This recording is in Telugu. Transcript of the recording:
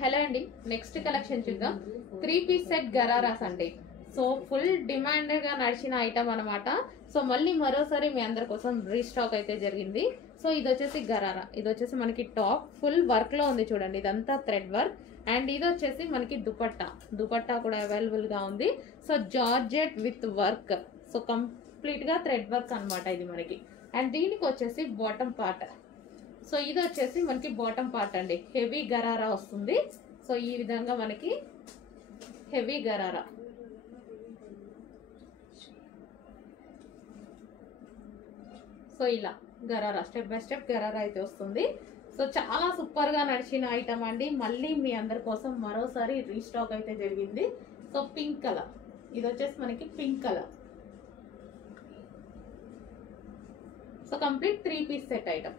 హలో అండి, నెక్స్ట్ కలెక్షన్ చూద్దాం. 3-piece సెట్ గరారాస్ అండి. సో ఫుల్ డిమాండ్ గా నడిచిన ఐటమ్ అనమాట. సో మళ్ళీ మరోసారి మీ అందరి కోసం రీస్టాక్ అయితే జరిగింది. సో ఇది వచ్చేసి గరారా, ఇది వచ్చేసి మనకి టాప్ ఫుల్ వర్క్ లో ఉంది చూడండి, ఇదంతా థ్రెడ్ వర్క్. అండ్ ఇది వచ్చేసి మనకి దుపట్టా కూడా అవైలబుల్ గా ఉంది. So georgette with work, so complete గా థ్రెడ్ వర్క్ అనమాట ఇది మనకి. అండ్ దీనికి వచ్చేసి బాటమ్ పార్ట్, సో ఇది వచ్చేసి మనకి బాటమ్ పార్ట్ అండి, హెవీ గరారా వస్తుంది. సో ఈ విధంగా మనకి హెవీ గరారా, సో ఇలా gharara step by step gharara అయితే వస్తుంది. సో చాలా సూపర్ గా నడిచిన ఐటమ్ అండి. మళ్ళీ మీ అందరి కోసం మరోసారి రీస్టాక్ అయితే జరిగింది. సో పింక్ కలర్, ఇది వచ్చేసి మనకి pink colour. So complete 3-piece set item.